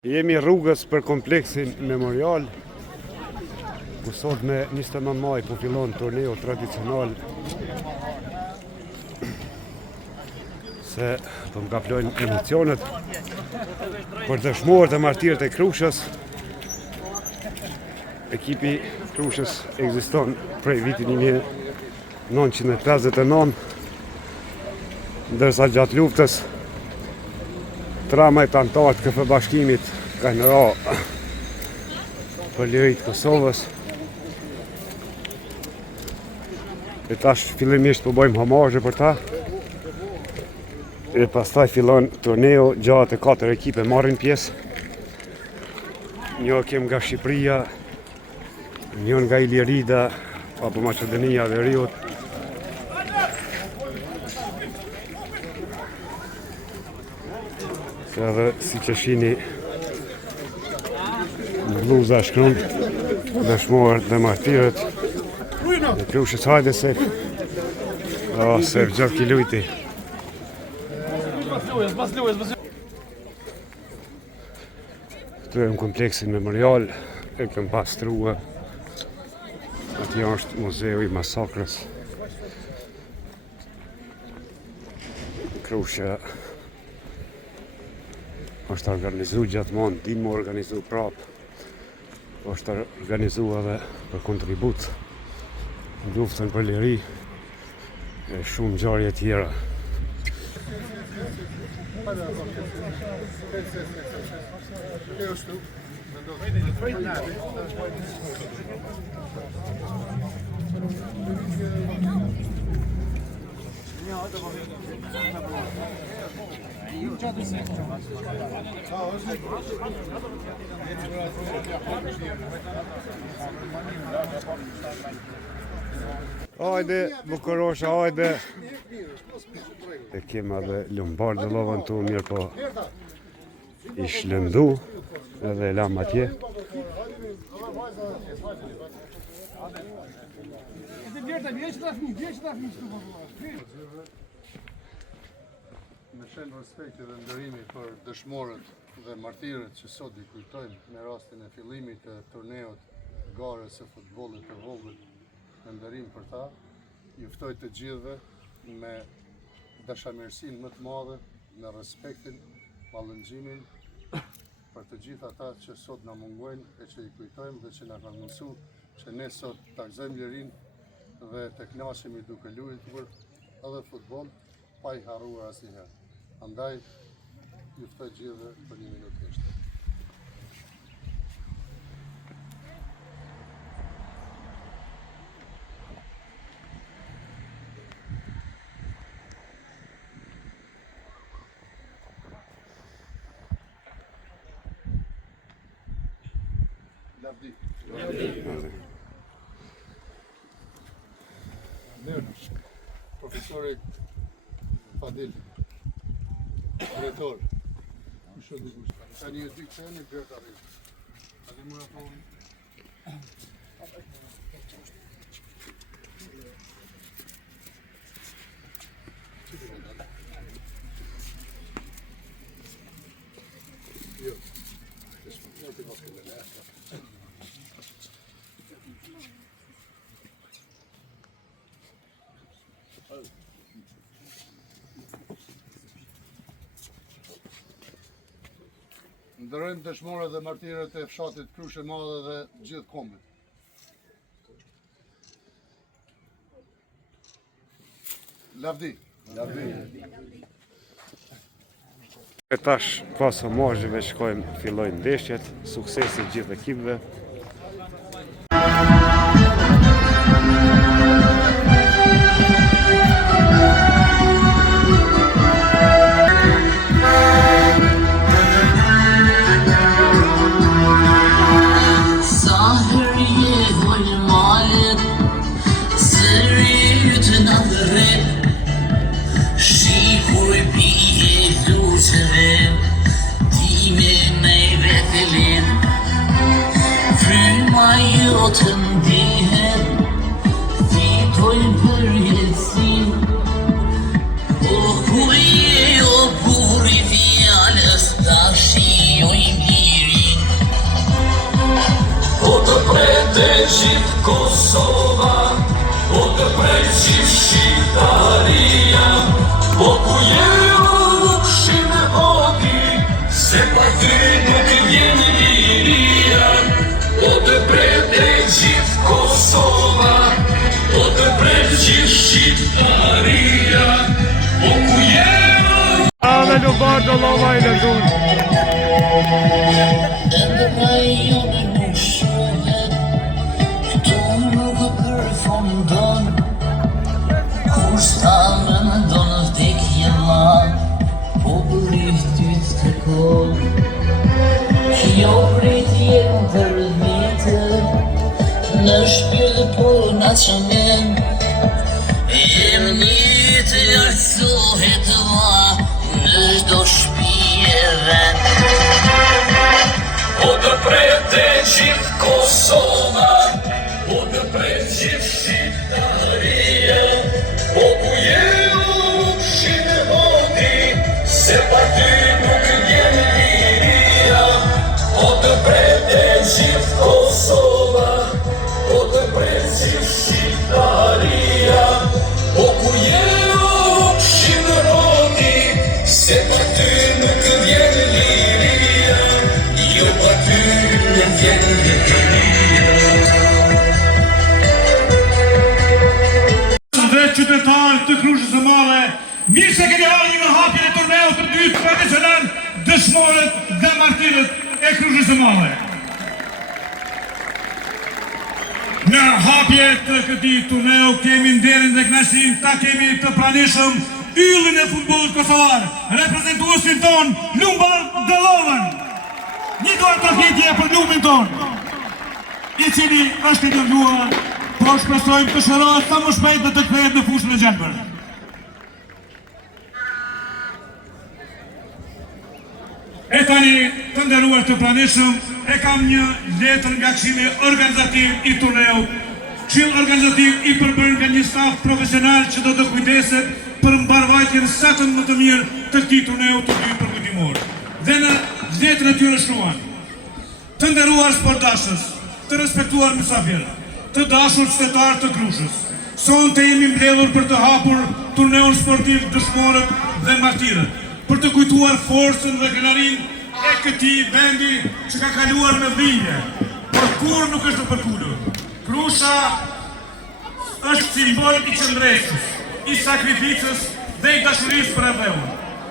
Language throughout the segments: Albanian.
Jemi rrugës për kompleksin Memorial, ku sot me 29 maj po fillon turneu tradicional se po më kaplojnë emocionet për dëshmorët e martirët e Krushës. Ekipi Krushës ekziston prej vitit 1959, ndërsa gjatë luftës trama e antarët të KF Bashkimit kanë ra për lirit Kosovës. E tash fillimisht po bëjmë homazhe për ta. E pastaj fillon turneu, gjatë e 4 ekipe marrin pjesë. Një kem nga Shqipëria, një nga Ilirida apo Maqedonia e Veriut. Se edhe si që shini në bluza shkruan dëshmorët dhe martirët dhe Krushës. Hajde Sef. Sef gjatë ki lujti. Këtu e në kompleksin Memorial, e këm pastrua. Atje është muzeu i masakrës. Krusha është organizu gjithmonë, din më organizu prapë, është organizu edhe për kontribut në luftën për liri e shumë ngjarje tjera. Hajde, Bukurosha, hajde. E kem edhe Lombard dhe lovën tu mirë po i shlëndu edhe lam atje. Me shenjë respekti dhe nderimi për dëshmorët dhe martirët që sot i kujtojmë në rastin e fillimit të turneut garës së futbollit të vogël, me nderim për ta, ju ftoj të gjithëve me dashamirësinë më të madhe, me respektin, mallëngjimin për të gjithë ata që sot na mungojnë e që i kujtojmë dhe që na kanë mësuar që ne sot ta gëzojmë lirinë dhe të kënaqemi duke luajtur edhe futboll pa i harruar asnjëherë. Andaj, ju ftoj gjithëve për 1 minutë thjesht. Lavdi. Profesori Fadil, drejtor. Tani e dy këtëni gjërë arrit. Adi më rafon. Jo. Në të moske dhe lehtë. Ndërojmë dëshmorët dhe martirët e fshatit Krushë e Madhe dhe gjithë kombit. Lavdi. E tash pas homazheve shkojmë, fillojnë ndeshjet, suksesi gjithë ekipëve. Të ndihet, fitojnë për jetësin. O ku je, o buri fjallës, ta shiojnë gjithë Kosova, po të prej gjithë Shqiptaria, po ku je ushim e odi, se pa ty nuk vjen liria, po të prej gjithë Kosova, po të prej gjithë Shqiptaria, po ku je Ale ljubar do lova i lëndun. Enda jo me nuk shohet, këtu nuk përfundon, kur s'tame me do në vdekje ma, po bërit ty të kërkon. Kjo pritje për vite, në shpyrë po në qëmen, jem një të lartësohet ma, në shdo shpije vend. Po të prete gjithë Kosova, po të prete gjithë Shqiptaria, po ku je ushim e odi, se pa ty nuk vjen liria, po të prete gjithë Kosova, po të prete gjithë Shqiptaria, po ku je ushim e odi, se pa ty nuk vjen liria, jo pa ty nuk vjen liria. Dhe qytetarë të Krushës së Madhe, mirë se keni ardhur në hapjen e turneut të dytë tradicional dëshmorët dhe martirët e Krushës së Madhe. Në hapje të këtij turneu kemi nderin dhe kënaqësinë ta kemi të pranishëm yllin e futbollit kosovar, reprezentuesin ton Lumbar Dëllovën. Një duar të fitje për lumin ton, i cili është i dëmtuar, po shpresojmë të shërohet sa më shpejt dhe të kthehet në fushën e gjelbër. E tani, të nderuar të pranishëm, e kam një letër nga Këshilli Organizativ i turneut. Këshilli Organizativ i përbërë nga një staf profesional që do të kujdeset për mbarvajtjen sa të më të mirë të këtij turneu të dy përkujtimor. Dhe në letrën e tyre shkruan: të nderuar sportdashës, të respektuar mysafirë, të dashur qytetarë të Krushës, sonte jemi mbledhur për të hapur turneun sportiv dëshmorët dhe martirët, për të kujtuar forcën dhe kënaqërinë e këtij vendi që ka kaluar me dhimbje, por kur nuk është përkulur. Krusha është simbol i qëndresës, i sakrificës dhe i dashurisë për ardheun.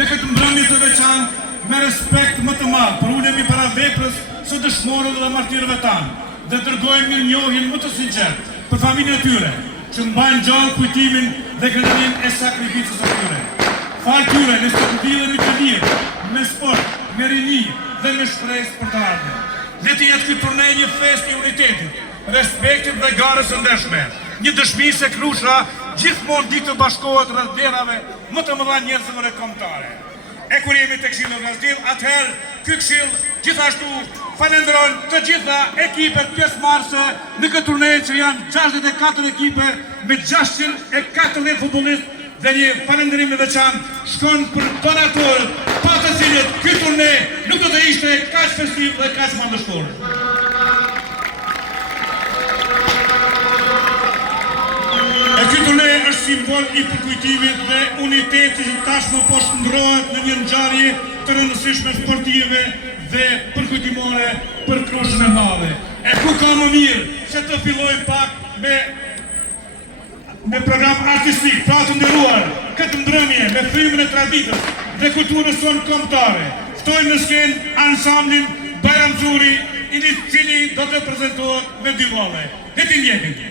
Në këtë mbrëmje të veçantë, me respekt më të madh, përulemi para veprës së dëshmorëve dhe martirëve tanë dhe dërgojmë mirënjohjen më të sinqertë për familjen e tyre, që mbajnë gjallë kujtimin dhe kënaqërinë e sakrificës së tyre. Falë tyre në të përvillemi të mirë, me sport, me rini dhe me shpresë për të ardhmen. Le të jetë ky turnej një festë i unitetit, respektit dhe garës së ndeshme, një dëshmi se Krusha gjithmonë ditë të bashkohet rreth vlerave më të mëdha njerëzore kombëtare. E kur jemi të Këshilli Organizativ, atëherë ky këshill gjithashtu falenderon të gjitha ekipet pjesëmarrëse në këtë turnej që janë 64 ekipe me 640 futbollistë dhe një falenderim i veçantë shkon për donatorët, pa të cilët ky turnej nuk do të ishte kaq festiv dhe kaq madhështor. E ky turnej është simbol i përkujtimit dhe unitetit që tashmë po shndrohet në një ngjarje të rëndësishme sportive dhe përkujtimore për Krushën e Madhe. E ku ka më mirë se të fillojmë pak me program artistik, pra të nderuar këtë mbrëmje me frymën e traditës dhe kulturës sonë kombëtare. Ftojmë në skenë ansamblin Bajram Xhuri, i cili do të prezantohet me dy valle. Le t'i ndjekim.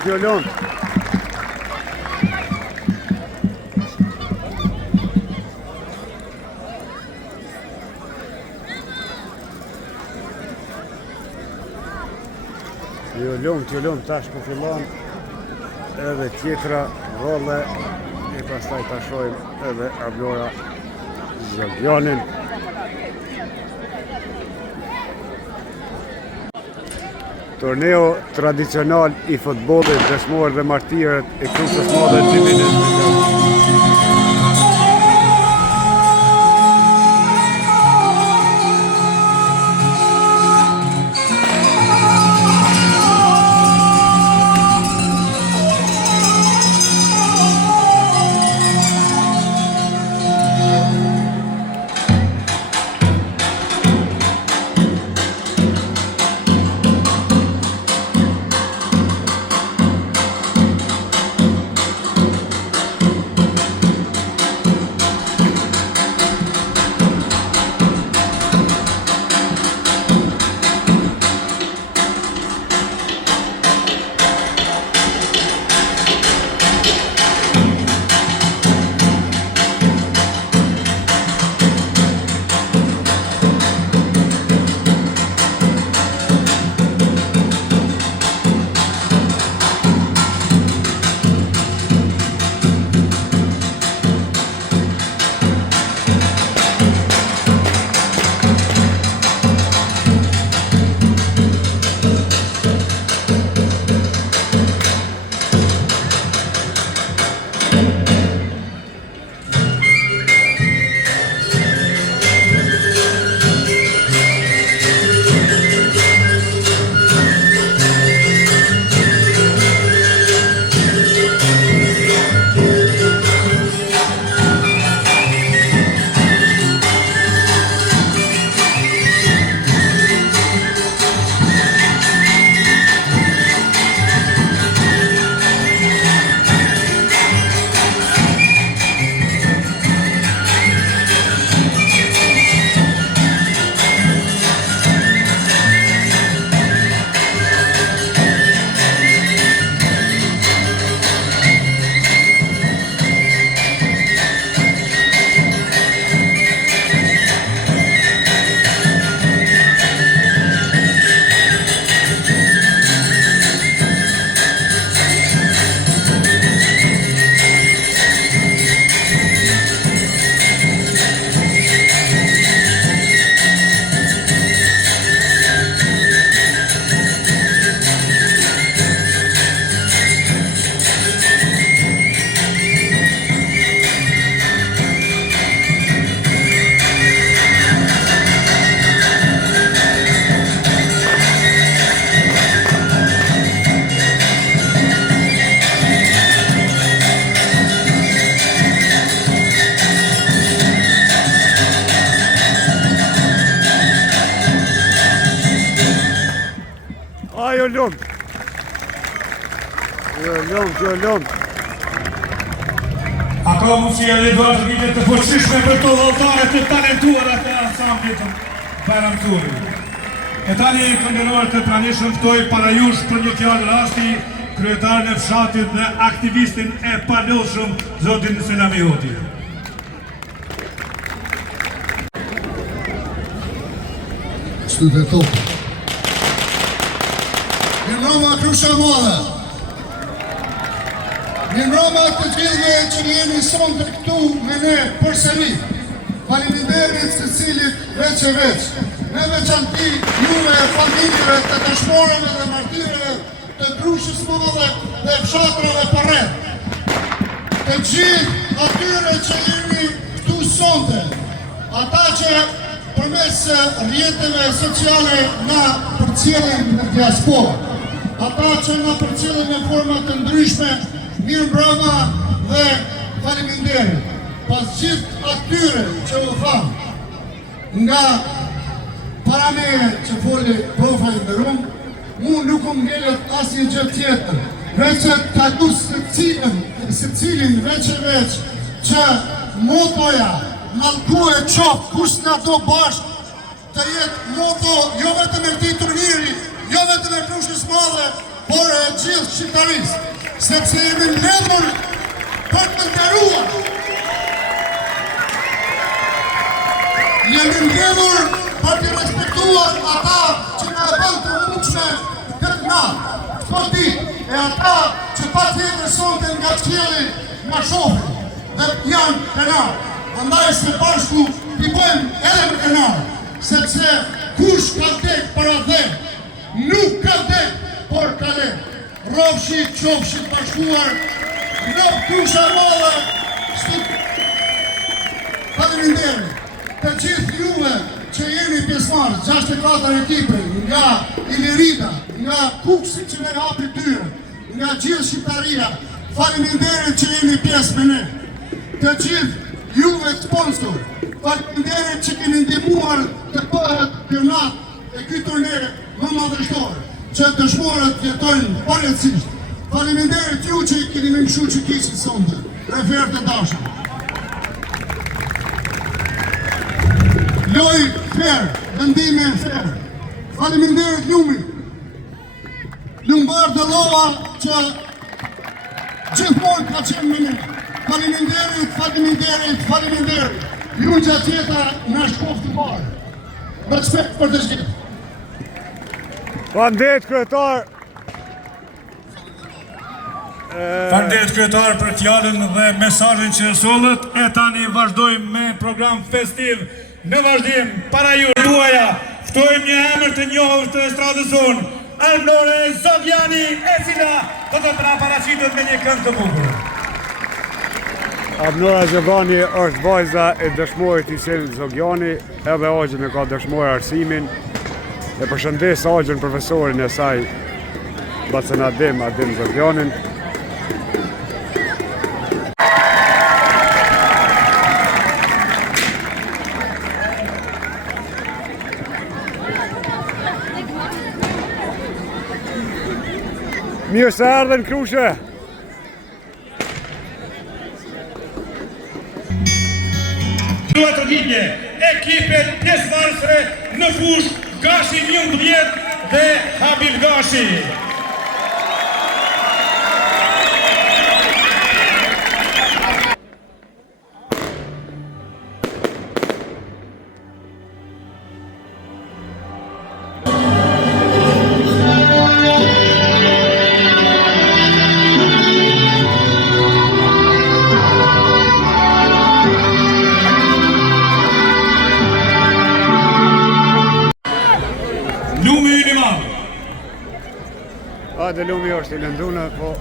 t'jo lumt. T'jo lumt, tash po fillon edhe tjetra rolle e pastaj ta shohim edhe Ablora Zogjanin. Torneo tradicional i futbollit dëshmor dhe martirët e Krusës Madhe Xhiminin. Jo lumt. Jo lumt. A ka mundësi e Eduard Vite të fuqishme për të vallëtare të talentuara të ansamblit të Baramturit. E tani kënderuar të pranishëm ftoj para jush për një fjalë rasti kryetarin e fshatit dhe aktivistin e palodhshëm zotin Selami Hoti. Studio Top. Mirëmbrëma Krusha Madhe. Mirëmbrëma të gjithëve që jeni sonte këtu me ne përsëri. Faleminderit secilit veç e veç. Me veçanti juve familjeve të dëshmorëve dhe martirëve të Krushës Madhe dhe fshatrave përreth. Të gjithë atyre që jeni këtu sonte. Ata që përmes rrjeteve sociale na përcjellin në diasporë. Ata që na përcjellin në forma të ndryshme, mirëmbrëma dhe faleminderit. Pas gjithë atyre që u tham, nga para meje që foli profa i nderuar, mu nuk më ngelet asnjë gjë tjetër, veç ta dus secilin veç e veç që motoja mallku e qoftë kush na do bashkë të jetë moto jo vetëm e këtij turniri, jo vetëm e Krushës Madhe, por e gjithë shqiptarisë, sepse jemi mbledhur për të nderuar. Jemi mbledhur për të respektuar ata që na bën të mundshme këtë natë, këtë ditë, e ata që patjetër sonte nga qielli na shohin dhe janë krenar. Andaj së bashku t'i bëjmë edhe për krenar, sepse kush ka vdek për adhe, nuk ka vdek, por ka le. Rofshi, qofshi të bashkuar, në kusha modhe, faleminderit të gjithë juve që jeni pjesëmarrës, 64 ekipe, nga Ilirida, nga Kuksi që me hapi tyre, nga gjithë Shqiptaria, faleminderit që jeni pjesë me ne. Të gjithë juve të sponsor, faleminderit që keni ndihmuar të bëhet kampionat e ky turnere më madhështor, që dëshmorët jetojnë përjetësisht. Faleminderit ju që i keni më mshu që kisit sonte, refer të dashur. Loj fair, vendime fair. Faleminderit Lumi. Lumbar dhe Lova që gjithmonë ka qenë me ne. Faleminderit. Ju që atjeta në shkoftë të parë. Respekt për të gjithë. Faleminderit kryetar. Faleminderit kryetar për fjalën dhe mesazhin që sollët. E tani vazhdojmë me program festiv. Në vazhdim, para ju tuaja, ftojmë një emër të njohur të estradës sonë, Alnore Zogjani, e cila do të na paraqitet me një këngë të bukur. Alnora Zogjani është vajza e dëshmorit Isil Zogjani, edhe Agjën e ka dëshmuar arsimin. E përshëndes Agjën, profesorin e saj, Bacën Adim Zogjanin. Mirë se ardhen Krushe! Duhet të lidhje, ekipet pjesëmarrëse në fushë Gashi 11 dhe Habil Gashi. Dhe Lumi është i lëndunë, po...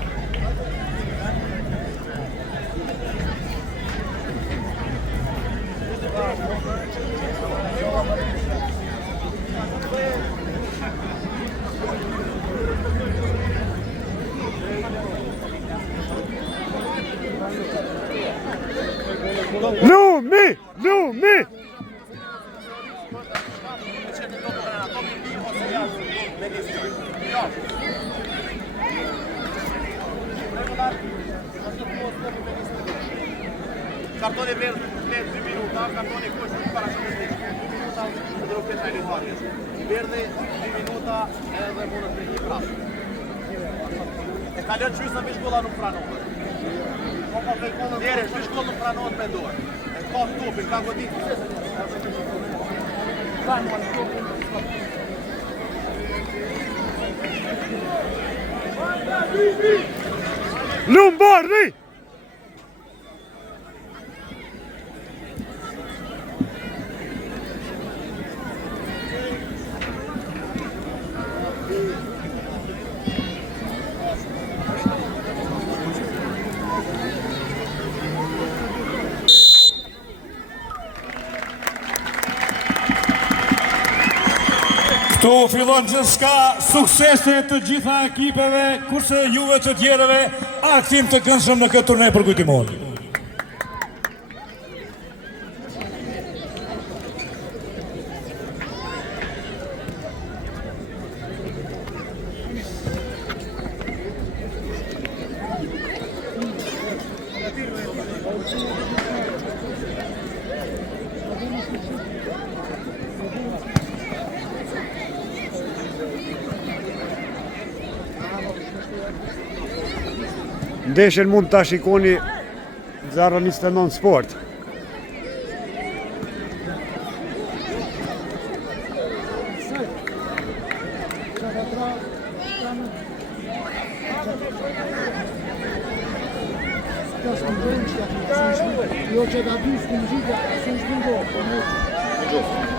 Lumi! Cartone verde, 2 minuta, cartone kush para shumë të minuta, do të ketë ai lëvarjes. Verde 2 minuta edhe mund të bëjë prapë. E ka lënë gjysmë me shkolla nuk pranohet. Po bëj kollën. Deri me shkollën nuk pranohet me dorë. E ka topin, ka goditur. Lombardi! Këtu fillon gjithçka, suksese të gjitha ekipeve, kurse juve të tjerëve aktim të këndshëm në këtë turne përkujtimor. Ndeshjen mund ta shikoni 029 Sport. Io c'è da più spingita, sono spinto.